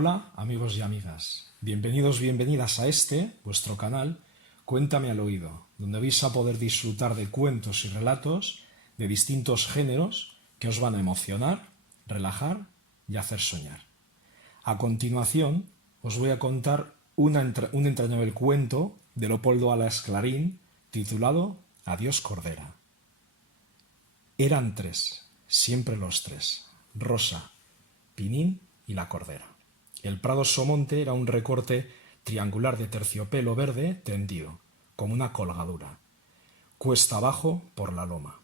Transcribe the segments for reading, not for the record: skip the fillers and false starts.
Hola amigos y amigas, bienvenidos, bienvenidas a vuestro canal, Cuéntame al oído, donde vais a poder disfrutar de cuentos y relatos de distintos géneros que os van a emocionar, relajar y hacer soñar. A continuación, os voy a contar un entrañable cuento de Leopoldo Alas Clarín titulado Adiós Cordera. Eran tres, siempre los tres, Rosa, Pinín y la Cordera. El prado somonte era un recorte triangular de terciopelo verde tendido, como una colgadura, cuesta abajo por la loma.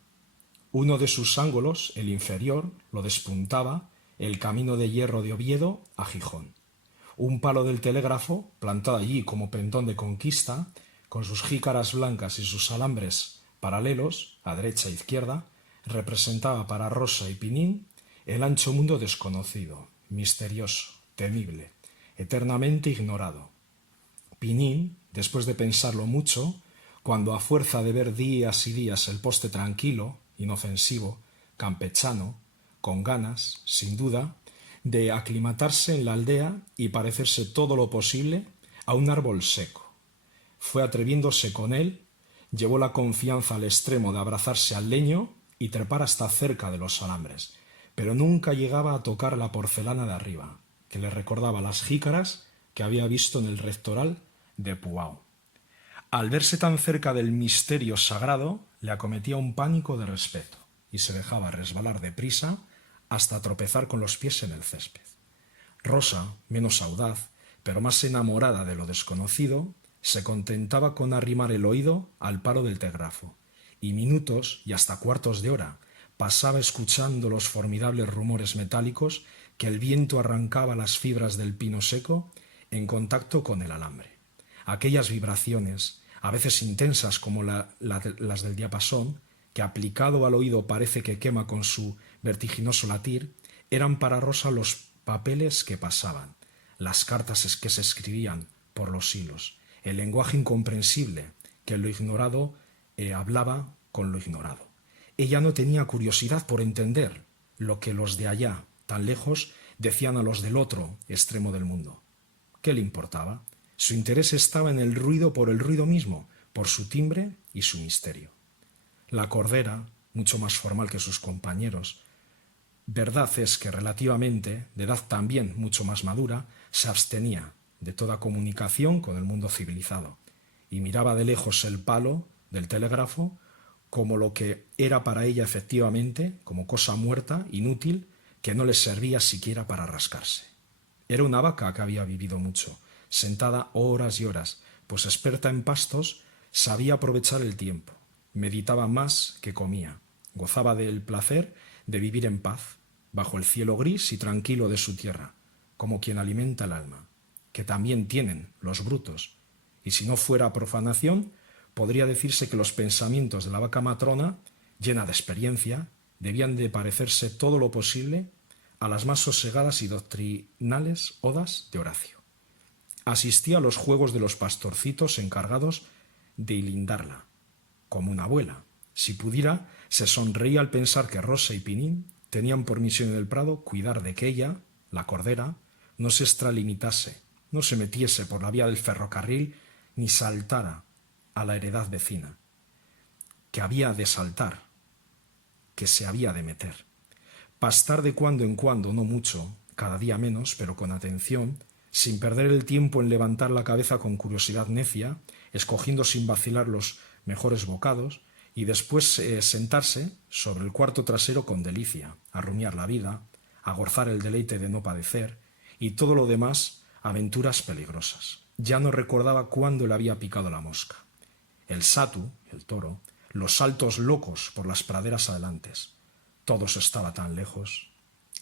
Uno de sus ángulos, el inferior, lo despuntaba el camino de hierro de Oviedo a Gijón. Un palo del telégrafo, plantado allí como pendón de conquista, con sus jícaras blancas y sus alambres paralelos, a derecha e izquierda, representaba para Rosa y Pinín el ancho mundo desconocido, misterioso, temible, eternamente ignorado. Pinín, después de pensarlo mucho, cuando a fuerza de ver días y días el poste tranquilo, inofensivo, campechano, con ganas, sin duda, de aclimatarse en la aldea y parecerse todo lo posible a un árbol seco. Fue atreviéndose con él, llevó la confianza al extremo de abrazarse al leño y trepar hasta cerca de los alambres, pero nunca llegaba a tocar la porcelana de arriba, que le recordaba las jícaras que había visto en el rectoral de Puao. Al verse tan cerca del misterio sagrado, le acometía un pánico de respeto y se dejaba resbalar deprisa hasta tropezar con los pies en el césped. Rosa, menos audaz, pero más enamorada de lo desconocido, se contentaba con arrimar el oído al palo del telégrafo, y minutos y hasta cuartos de hora pasaba escuchando los formidables rumores metálicos que el viento arrancaba a las fibras del pino seco en contacto con el alambre. Aquellas vibraciones, a veces intensas como las del diapasón, que aplicado al oído parece que quema con su vertiginoso latir, eran para Rosa los papeles que pasaban, las cartas que se escribían por los hilos, el lenguaje incomprensible que lo ignorado hablaba con lo ignorado. Ella no tenía curiosidad por entender lo que los de allá, tan lejos, decían a los del otro extremo del mundo. ¿Qué le importaba? Su interés estaba en el ruido por el ruido mismo, por su timbre y su misterio. La Cordera, mucho más formal que sus compañeros, verdad es que relativamente, de edad también mucho más madura, se abstenía de toda comunicación con el mundo civilizado y miraba de lejos el palo del telégrafo como lo que era para ella efectivamente, como cosa muerta, inútil, que no le servía siquiera para rascarse. Era una vaca que había vivido mucho, sentada horas y horas, pues experta en pastos, sabía aprovechar el tiempo, meditaba más que comía, gozaba del placer de vivir en paz, bajo el cielo gris y tranquilo de su tierra, como quien alimenta el alma, que también tienen los brutos, y si no fuera profanación, podría decirse que los pensamientos de la vaca matrona, llena de experiencia, debían de parecerse todo lo posible a las más sosegadas y doctrinales odas de Horacio. Asistía a los juegos de los pastorcitos encargados de hilindarla, como una abuela. Si pudiera, se sonreía al pensar que Rosa y Pinín tenían por misión en el prado cuidar de que ella, la Cordera, no se extralimitase, no se metiese por la vía del ferrocarril ni saltara a la heredad vecina, que había de saltar, que se había de meter. Pastar de cuando en cuando, no mucho, cada día menos, pero con atención, sin perder el tiempo en levantar la cabeza con curiosidad necia, escogiendo sin vacilar los mejores bocados, y después sentarse sobre el cuarto trasero con delicia, a rumiar la vida, a gozar el deleite de no padecer, y todo lo demás aventuras peligrosas. Ya no recordaba cuándo le había picado la mosca. El satu, el toro, los saltos locos por las praderas adelantes. Todo estaba tan lejos.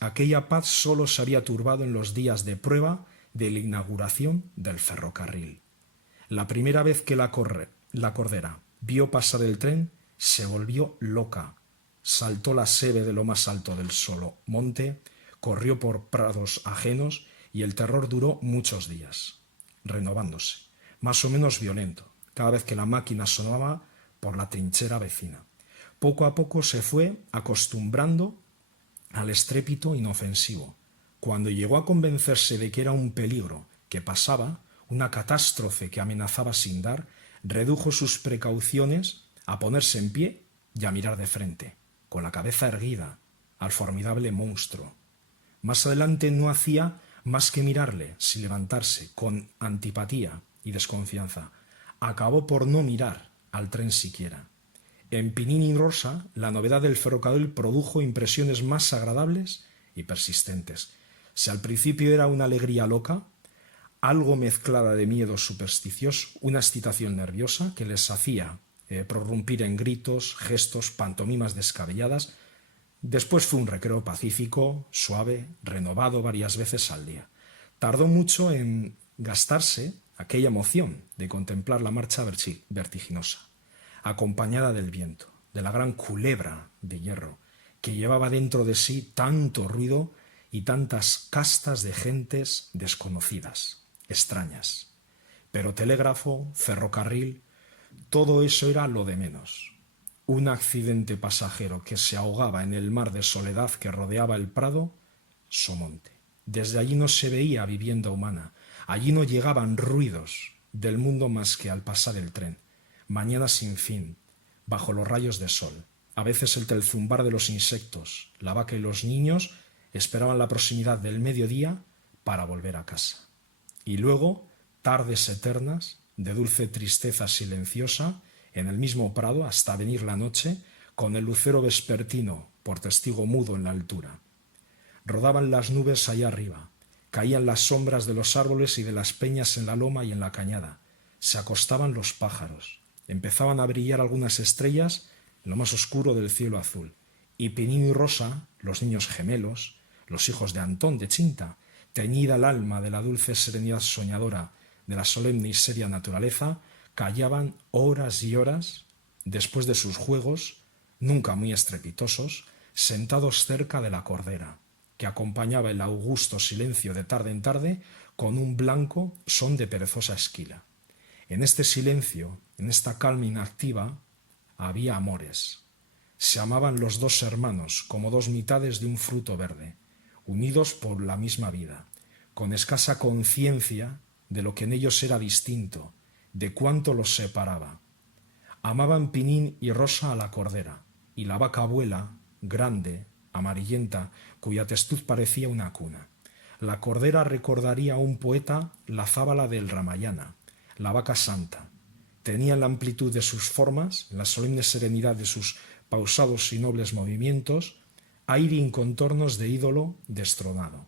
Aquella paz solo se había turbado en los días de prueba de la inauguración del ferrocarril. La primera vez que la Cordera vio pasar el tren, se volvió loca. Saltó la sebe de lo más alto del solo monte, corrió por prados ajenos y el terror duró muchos días, renovándose, más o menos violento, cada vez que la máquina sonaba por la trinchera vecina. Poco a poco se fue acostumbrando al estrépito inofensivo, Cuando llegó a convencerse de que era un peligro que pasaba, una catástrofe que amenazaba sin dar, redujo sus precauciones a ponerse en pie y a mirar de frente, con la cabeza erguida, al formidable monstruo. Más adelante no hacía más que mirarle sin levantarse, con antipatía y desconfianza. Acabó por no mirar al tren siquiera. En Pinín y Rosa, la novedad del ferrocarril produjo impresiones más agradables y persistentes. Si al principio era una alegría loca, algo mezclada de miedo supersticioso, una excitación nerviosa que les hacía prorrumpir en gritos, gestos, pantomimas descabelladas, después fue un recreo pacífico, suave, renovado varias veces al día. Tardó mucho en gastarse aquella emoción de contemplar la marcha vertiginosa, acompañada del viento, de la gran culebra de hierro, que llevaba dentro de sí tanto ruido y tantas castas de gentes desconocidas, extrañas. Pero telégrafo, ferrocarril, todo eso era lo de menos. Un accidente pasajero que se ahogaba en el mar de soledad que rodeaba el prado, Somonte. Desde allí no se veía vivienda humana, allí no llegaban ruidos del mundo más que al pasar el tren. Mañana sin fin, bajo los rayos de sol. A veces el telzumbar de los insectos, la vaca y los niños esperaban la proximidad del mediodía para volver a casa. Y luego, tardes eternas, de dulce tristeza silenciosa, en el mismo prado hasta venir la noche, con el lucero vespertino por testigo mudo en la altura. Rodaban las nubes allá arriba, caían las sombras de los árboles y de las peñas en la loma y en la cañada, se acostaban los pájaros, empezaban a brillar algunas estrellas en lo más oscuro del cielo azul, y Pinín y Rosa, los niños gemelos, los hijos de Antón de Chinta, teñida el alma de la dulce serenidad soñadora de la solemne y seria naturaleza, callaban horas y horas después de sus juegos, nunca muy estrepitosos, sentados cerca de la cordera, que acompañaba el augusto silencio de tarde en tarde con un blanco son de perezosa esquila. En este silencio, en esta calma inactiva, había amores. Se amaban los dos hermanos como dos mitades de un fruto verde, unidos por la misma vida, con escasa conciencia de lo que en ellos era distinto, de cuánto los separaba. Amaban Pinín y Rosa a la cordera, y la vaca abuela, grande, amarillenta, cuya testuz parecía una cuna. La cordera recordaría a un poeta la fábala del Ramayana, la vaca santa. Tenía en la amplitud de sus formas, en la solemne serenidad de sus pausados y nobles movimientos, aire y contornos de ídolo destronado.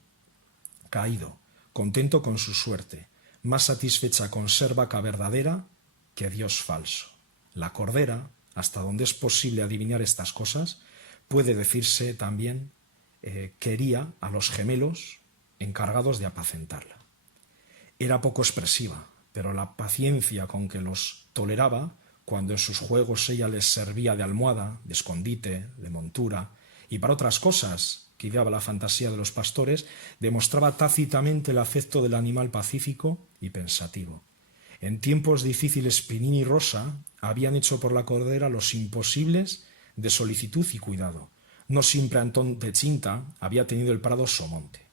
Caído, contento con su suerte, más satisfecha con ser vaca verdadera que Dios falso. La cordera, hasta donde es posible adivinar estas cosas, puede decirse también quería a los gemelos encargados de apacentarla. Era poco expresiva, pero la paciencia con que los toleraba, cuando en sus juegos ella les servía de almohada, de escondite, de montura, y para otras cosas que ideaba la fantasía de los pastores, demostraba tácitamente el afecto del animal pacífico y pensativo. En tiempos difíciles Pinín y Rosa habían hecho por la cordera los imposibles de solicitud y cuidado. No siempre Antón de Chinta había tenido el prado Somonte.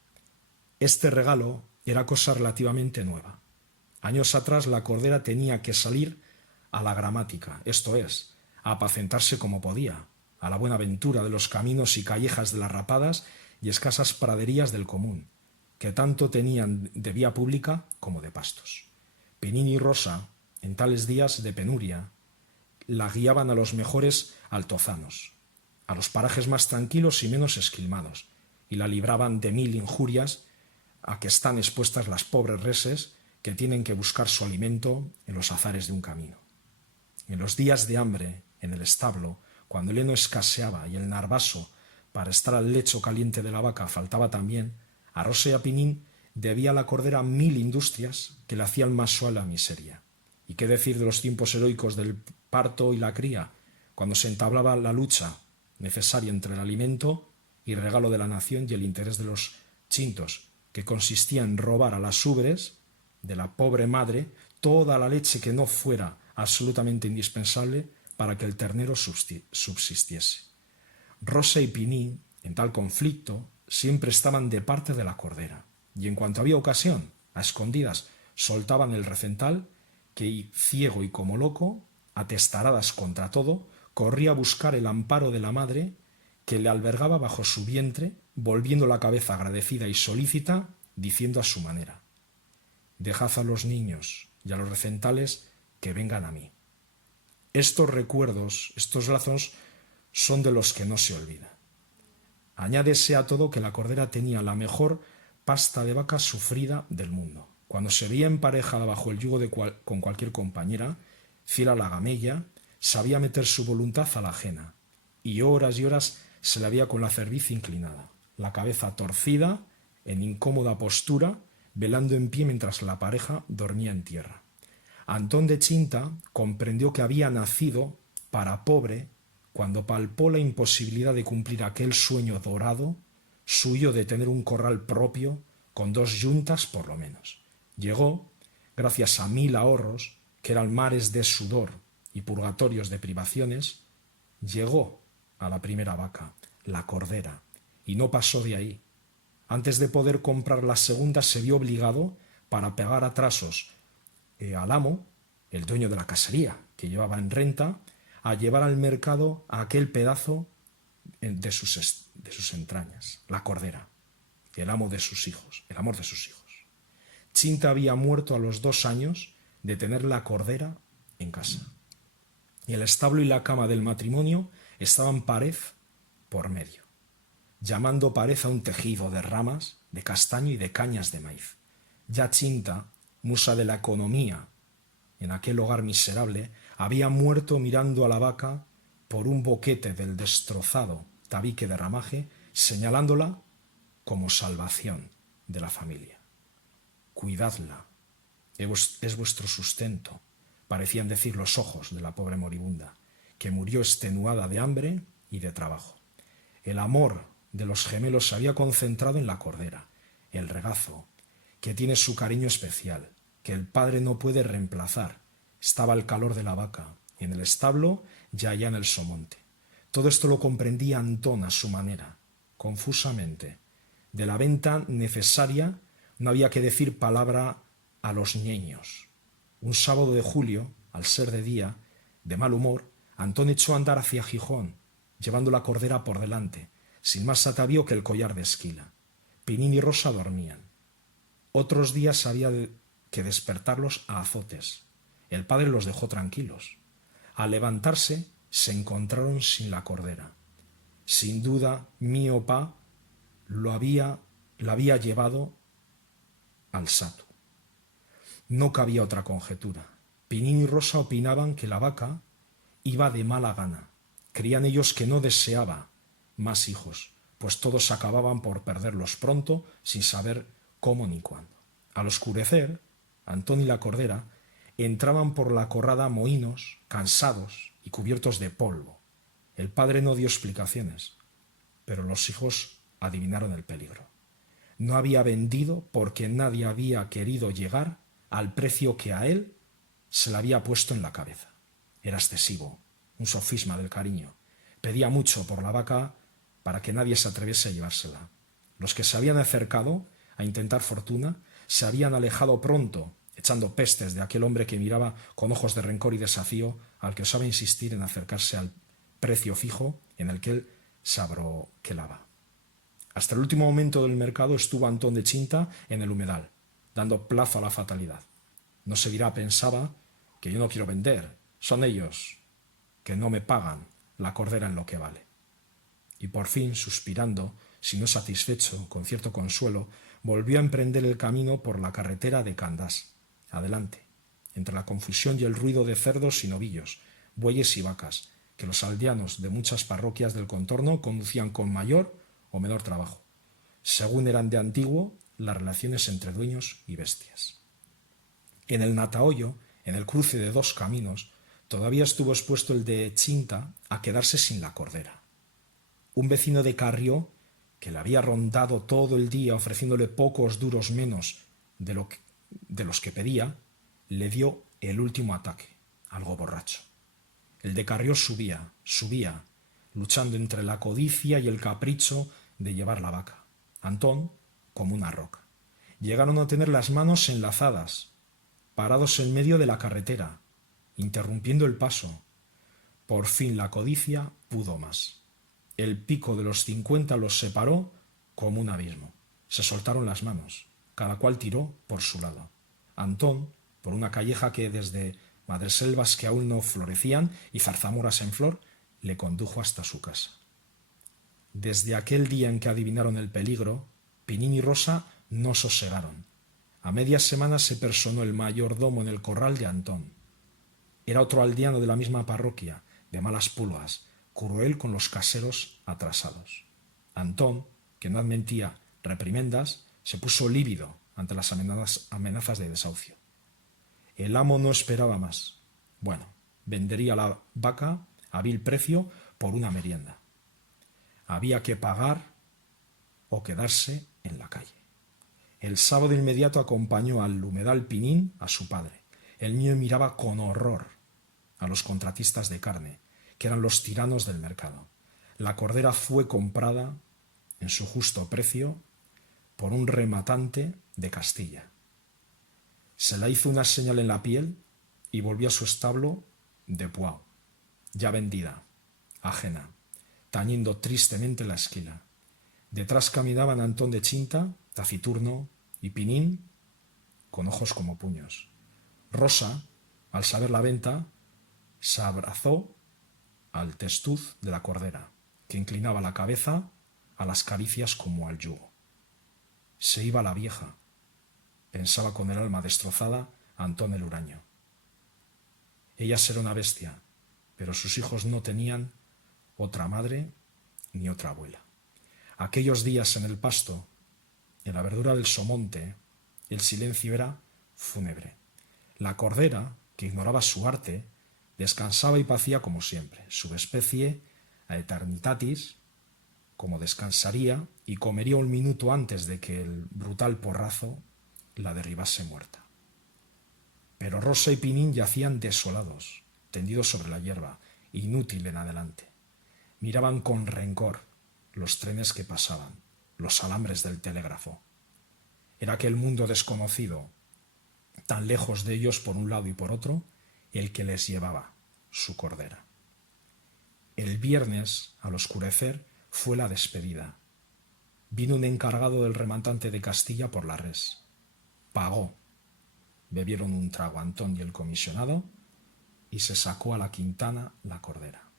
Este regalo era cosa relativamente nueva. Años atrás la cordera tenía que salir a la gramática, esto es, a apacentarse como podía, a la buena ventura de los caminos y callejas de las rapadas y escasas praderías del común, que tanto tenían de vía pública como de pastos. Pinín y Rosa, en tales días de penuria, la guiaban a los mejores altozanos, a los parajes más tranquilos y menos esquilmados, y la libraban de mil injurias a que están expuestas las pobres reses que tienen que buscar su alimento en los azares de un camino. En los días de hambre, en el establo, cuando el heno escaseaba y el narvaso para estar al lecho caliente de la vaca faltaba también, a Rosa y a Pinín debía la cordera 1000 industrias que le hacían más suave la miseria. ¿Y qué decir de los tiempos heroicos del parto y la cría, cuando se entablaba la lucha necesaria entre el alimento y regalo de la nación y el interés de los chintos, que consistía en robar a las ubres de la pobre madre toda la leche que no fuera absolutamente indispensable para que el ternero subsistiese? Rosa y Pinín, en tal conflicto, siempre estaban de parte de la cordera, y en cuanto había ocasión, a escondidas, soltaban el recental, que, ciego y como loco, atestaradas contra todo, corría a buscar el amparo de la madre, que le albergaba bajo su vientre, volviendo la cabeza agradecida y solícita, diciendo a su manera: «Dejad a los niños y a los recentales que vengan a mí». Estos recuerdos, estos lazos, son de los que no se olvida. Añádese a todo que la cordera tenía la mejor pasta de vaca sufrida del mundo. Cuando se veía emparejada bajo el yugo con cualquier compañera, fiel a la gamella, sabía meter su voluntad a la ajena, y horas se la veía con la cerviz inclinada, la cabeza torcida, en incómoda postura, velando en pie mientras la pareja dormía en tierra. Antón de Chinta comprendió que había nacido para pobre cuando palpó la imposibilidad de cumplir aquel sueño dorado suyo de tener un corral propio con 2 yuntas por lo menos. Llegó, gracias a 1000 ahorros, que eran mares de sudor y purgatorios de privaciones, llegó a la primera vaca, la cordera, y no pasó de ahí. Antes de poder comprar la segunda se vio obligado, para pagar atrasos al amo, el dueño de la casería que llevaba en renta, a llevar al mercado a aquel pedazo de sus entrañas, la cordera, el amo de sus hijos, el amor de sus hijos. Chinta había muerto a los 2 años de tener la cordera en casa. Y el establo y la cama del matrimonio estaban pared por medio, llamando pared a un tejido de ramas, de castaño y de cañas de maíz. Ya Chinta, musa de la economía en aquel hogar miserable, había muerto mirando a la vaca por un boquete del destrozado tabique de ramaje, señalándola como salvación de la familia. «Cuidadla, es vuestro sustento», parecían decir los ojos de la pobre moribunda, que murió extenuada de hambre y de trabajo. El amor de los gemelos se había concentrado en la cordera, el regazo, que tiene su cariño especial, que el padre no puede reemplazar. Estaba el calor de la vaca, en el establo y allá en el somonte. Todo esto lo comprendía Antón a su manera, confusamente. De la venta necesaria no había que decir palabra a los ñeños. Un sábado de julio, al ser de día, de mal humor, Antón echó a andar hacia Gijón, llevando la cordera por delante, sin más atavío que el collar de esquila. Pinín y Rosa dormían. Otros días había que despertarlos a azotes. El padre los dejó tranquilos. Al levantarse, se encontraron sin la cordera. Sin duda, mío pa la había llevado al sato. No cabía otra conjetura. Pinín y Rosa opinaban que la vaca iba de mala gana. Creían ellos que no deseaba más hijos, pues todos acababan por perderlos pronto sin saber cómo ni cuándo. Al oscurecer, Antón y la cordera entraban por la corrada mohínos, cansados y cubiertos de polvo. El padre no dio explicaciones, pero los hijos adivinaron el peligro. No había vendido porque nadie había querido llegar al precio que a él se le había puesto en la cabeza. Era excesivo, un sofisma del cariño. Pedía mucho por la vaca para que nadie se atreviese a llevársela. Los que se habían acercado a intentar fortuna se habían alejado pronto, echando pestes de aquel hombre que miraba con ojos de rencor y desafío al que osaba insistir en acercarse al precio fijo en el que él se abroquelaba. Hasta el último momento del mercado estuvo Antón de Chinta en el humedal, dando plazo a la fatalidad. No se dirá, pensaba, que yo no quiero vender, son ellos que no me pagan la cordera en lo que vale. Y por fin, suspirando, si no satisfecho, con cierto consuelo, volvió a emprender el camino por la carretera de Candás. Adelante, entre la confusión y el ruido de cerdos y novillos, bueyes y vacas, que los aldeanos de muchas parroquias del contorno conducían con mayor o menor trabajo, según eran de antiguo las relaciones entre dueños y bestias. En el Natahoyo, en el cruce de 2 caminos, todavía estuvo expuesto el de Chinta a quedarse sin la cordera. Un vecino de Carrió, que le había rondado todo el día ofreciéndole pocos duros menos de los que pedía, le dio el último ataque, algo borracho. El de Carrió subía, luchando entre la codicia y el capricho de llevar la vaca. Antón como una roca. Llegaron a tener las manos enlazadas, parados en medio de la carretera, interrumpiendo el paso. Por fin la codicia pudo más. El pico de los 50 los separó como un abismo. Se soltaron las manos. Cada cual tiró por su lado. Antón, por una calleja que desde madreselvas que aún no florecían y zarzamoras en flor, le condujo hasta su casa. Desde aquel día en que adivinaron el peligro, Pinín y Rosa no sosegaron. A media semana se personó el mayordomo en el corral de Antón. Era otro aldeano de la misma parroquia, de malas pulgas, cruel con los caseros atrasados. Antón, que no admitía reprimendas, se puso lívido ante las amenazas de desahucio. El amo no esperaba más. Bueno, vendería la vaca a vil precio por una merienda. Había que pagar o quedarse en la calle. El sábado inmediato acompañó al humedal Pinín a su padre. El niño miraba con horror a los contratistas de carne, que eran los tiranos del mercado. La cordera fue comprada en su justo precio por un rematante de Castilla. Se le hizo una señal en la piel y volvió a su establo de Puau, ya vendida, ajena, tañiendo tristemente la esquila. Detrás caminaban Antón de Chinta, taciturno, y Pinín, con ojos como puños. Rosa, al saber la venta, se abrazó al testuz de la cordera, que inclinaba la cabeza a las caricias como al yugo. Se iba la vieja, pensaba con el alma destrozada Antón el huraño. Ella será una bestia, pero sus hijos no tenían otra madre ni otra abuela. Aquellos días en el pasto, en la verdura del somonte, el silencio era fúnebre. La cordera, que ignoraba su arte, descansaba y pacía como siempre. Subespecie a eternitatis, como descansaría y comería un minuto antes de que el brutal porrazo la derribase muerta. Pero Rosa y Pinín yacían desolados, tendidos sobre la hierba, inútil en adelante. Miraban con rencor los trenes que pasaban, los alambres del telégrafo. Era aquel mundo desconocido, tan lejos de ellos por un lado y por otro, el que les llevaba su cordera. El viernes, al oscurecer, fue la despedida. Vino un encargado del rematante de Castilla por la res. Pagó. Bebieron un trago Antón y el comisionado y se sacó a la quintana la cordera.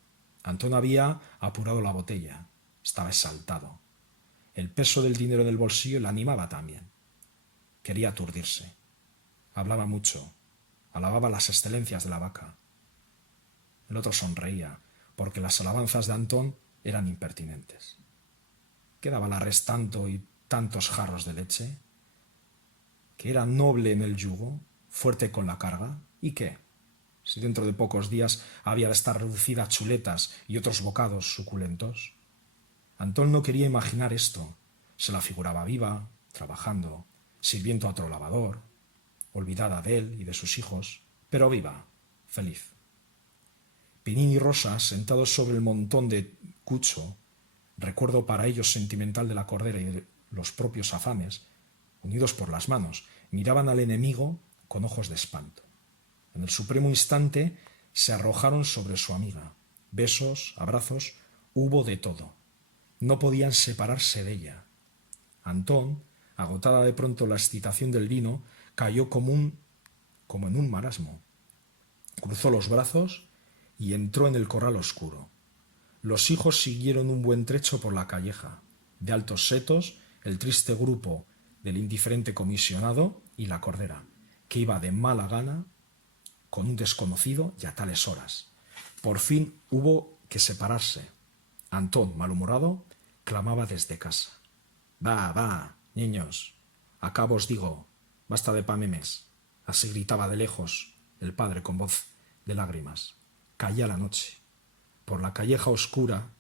Antón había apurado la botella. Estaba exaltado. El peso del dinero en el bolsillo le animaba también. Quería aturdirse. Hablaba mucho. Alababa las excelencias de la vaca. El otro sonreía, porque las alabanzas de Antón eran impertinentes. ¿Qué daba la res tanto y tantos jarros de leche? ¿Que era noble en el yugo, fuerte con la carga? ¿Y qué? Si dentro de pocos días había de estar reducida a chuletas y otros bocados suculentos. Antón no quería imaginar esto. Se la figuraba viva, trabajando, sirviendo a otro lavador, olvidada de él y de sus hijos, pero viva, feliz. Pinín y Rosa, sentados sobre el montón de Cucho, recuerdo para ellos sentimental de la cordera y de los propios afanes, unidos por las manos, miraban al enemigo con ojos de espanto. En el supremo instante se arrojaron sobre su amiga. Besos, abrazos, hubo de todo. No podían separarse de ella. Antón, agotada de pronto la excitación del vino, cayó como en un marasmo. Cruzó los brazos y entró en el corral oscuro. Los hijos siguieron un buen trecho por la calleja. De altos setos, el triste grupo del indiferente comisionado y la cordera, que iba de mala gana con un desconocido y a tales horas. Por fin hubo que separarse. Antón, malhumorado, clamaba desde casa. Va, niños, acá os digo, basta de pamemes. Así gritaba de lejos el padre con voz de lágrimas. Caía la noche. Por la calleja oscura,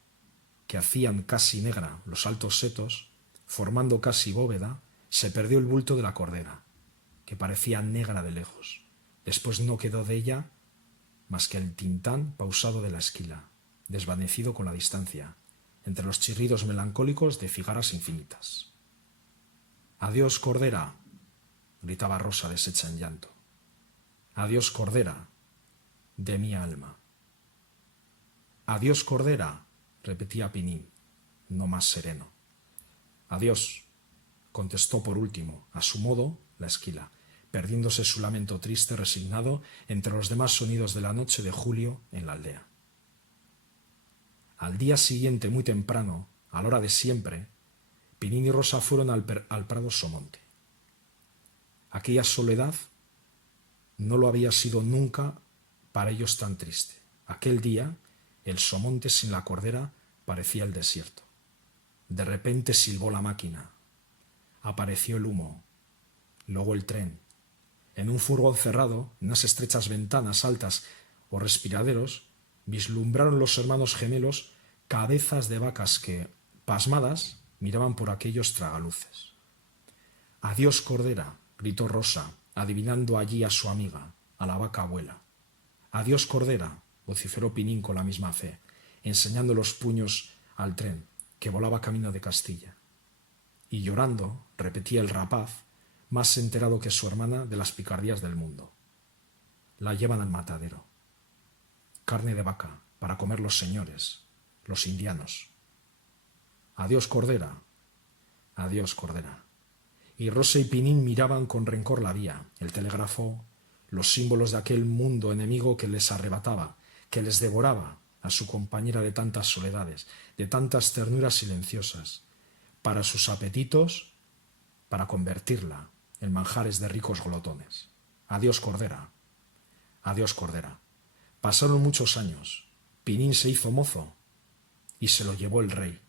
que hacían casi negra los altos setos, formando casi bóveda, se perdió el bulto de la cordera, que parecía negra de lejos. Después no quedó de ella más que el tintán pausado de la esquila, desvanecido con la distancia, entre los chirridos melancólicos de cigarras infinitas. Adiós, Cordera, gritaba Rosa deshecha en llanto. Adiós, Cordera, de mi alma. Adiós, Cordera, repetía Pinín, no más sereno. Adiós, contestó por último, a su modo, la esquila, perdiéndose su lamento triste, resignado, entre los demás sonidos de la noche de julio en la aldea. Al día siguiente, muy temprano, a la hora de siempre, Pinín y Rosa fueron al prado Somonte. Aquella soledad no lo había sido nunca para ellos tan triste. Aquel día, el Somonte sin la Cordera parecía el desierto. De repente silbó la máquina. Apareció el humo. Luego el tren. En un furgón cerrado, en unas estrechas ventanas altas o respiraderos, vislumbraron los hermanos gemelos cabezas de vacas que, pasmadas, miraban por aquellos tragaluces. Adiós, Cordera, gritó Rosa, adivinando allí a su amiga, a la vaca abuela. Adiós, Cordera, vociferó Pinín con la misma fe, enseñando los puños al tren, que volaba camino de Castilla. Y llorando, repetía el rapaz, más enterado que su hermana de las picardías del mundo. La llevan al matadero. Carne de vaca, para comer los señores, los indianos. Adiós, Cordera. Adiós, Cordera. Y Rosa y Pinín miraban con rencor la vía, el telégrafo, los símbolos de aquel mundo enemigo que les arrebataba, que les devoraba a su compañera de tantas soledades, de tantas ternuras silenciosas, para sus apetitos, para convertirla en manjares de ricos glotones. Adiós, Cordera. Adiós, Cordera. Pasaron muchos años. Pinín se hizo mozo y se lo llevó el rey.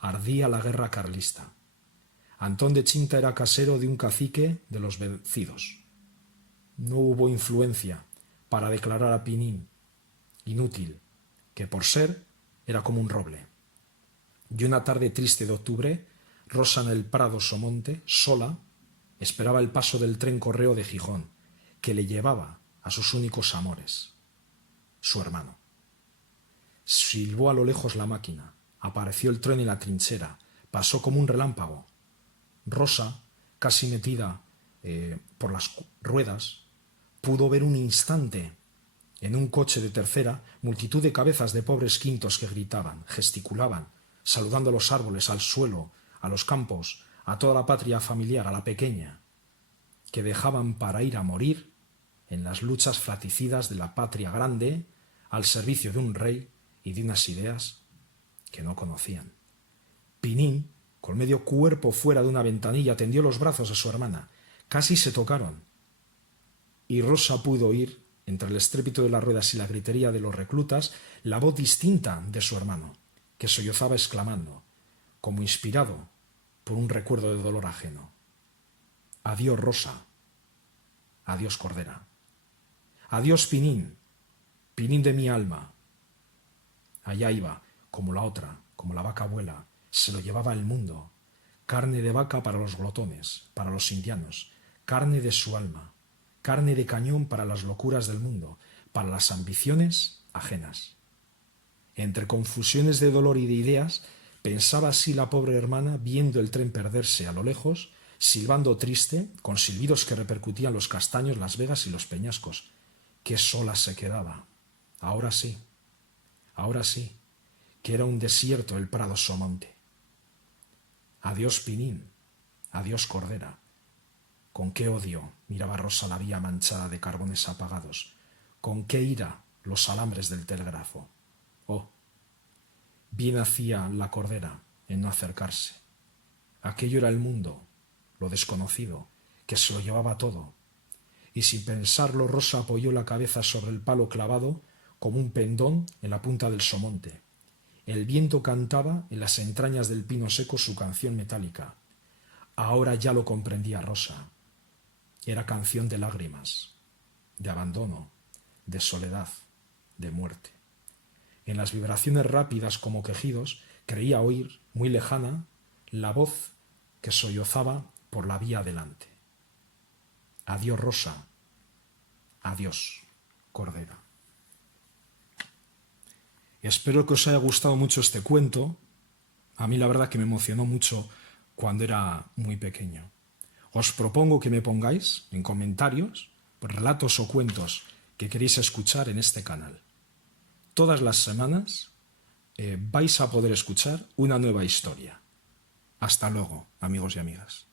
Ardía la guerra carlista. Antón de Chinta era casero de un cacique de los vencidos. No hubo influencia para declarar a Pinín inútil, que por ser era como un roble. Y una tarde triste de octubre, Rosa en el prado Somonte, sola, esperaba el paso del tren correo de Gijón, que le llevaba a sus únicos amores, su hermano. Silbó a lo lejos la máquina, apareció el tren en la trinchera, pasó como un relámpago. Rosa, casi metida por las ruedas, pudo ver un instante, en un coche de tercera, multitud de cabezas de pobres quintos que gritaban, gesticulaban, saludando a los árboles, al suelo, a los campos, a toda la patria familiar, a la pequeña, que dejaban para ir a morir en las luchas fratricidas de la patria grande al servicio de un rey y de unas ideas que no conocían. Pinín, con medio cuerpo fuera de una ventanilla, tendió los brazos a su hermana. Casi se tocaron. Y Rosa pudo oír, entre el estrépito de las ruedas y la gritería de los reclutas, la voz distinta de su hermano, que sollozaba exclamando, como inspirado por un recuerdo de dolor ajeno. Adiós, Rosa. Adiós, Cordera. Adiós, Pinín. Pinín de mi alma. Allá iba, como la otra, como la vaca abuela, se lo llevaba el mundo. Carne de vaca para los glotones, para los indianos, carne de su alma, carne de cañón para las locuras del mundo, para las ambiciones ajenas. Entre confusiones de dolor y de ideas, pensaba así la pobre hermana, viendo el tren perderse a lo lejos, silbando triste, con silbidos que repercutían los castaños, las vegas y los peñascos. Qué sola se quedaba. Ahora sí, que era un desierto el prado Somonte. Adiós, Pinín. Adiós, Cordera. Con qué odio miraba Rosa la vía manchada de carbones apagados. Con qué ira los alambres del telégrafo. Oh, bien hacía la Cordera en no acercarse. Aquello era el mundo, lo desconocido, que se lo llevaba todo. Y sin pensarlo, Rosa apoyó la cabeza sobre el palo clavado como un pendón en la punta del Somonte. El viento cantaba en las entrañas del pino seco su canción metálica. Ahora ya lo comprendía Rosa. Era canción de lágrimas, de abandono, de soledad, de muerte. En las vibraciones rápidas como quejidos creía oír, muy lejana, la voz que sollozaba por la vía adelante. Adiós, Rosa. Adiós, Cordera. Espero que os haya gustado mucho este cuento. A mí la verdad que me emocionó mucho cuando era muy pequeño. Os propongo que me pongáis en comentarios relatos o cuentos que queréis escuchar en este canal. Todas las semanas vais a poder escuchar una nueva historia. Hasta luego, amigos y amigas.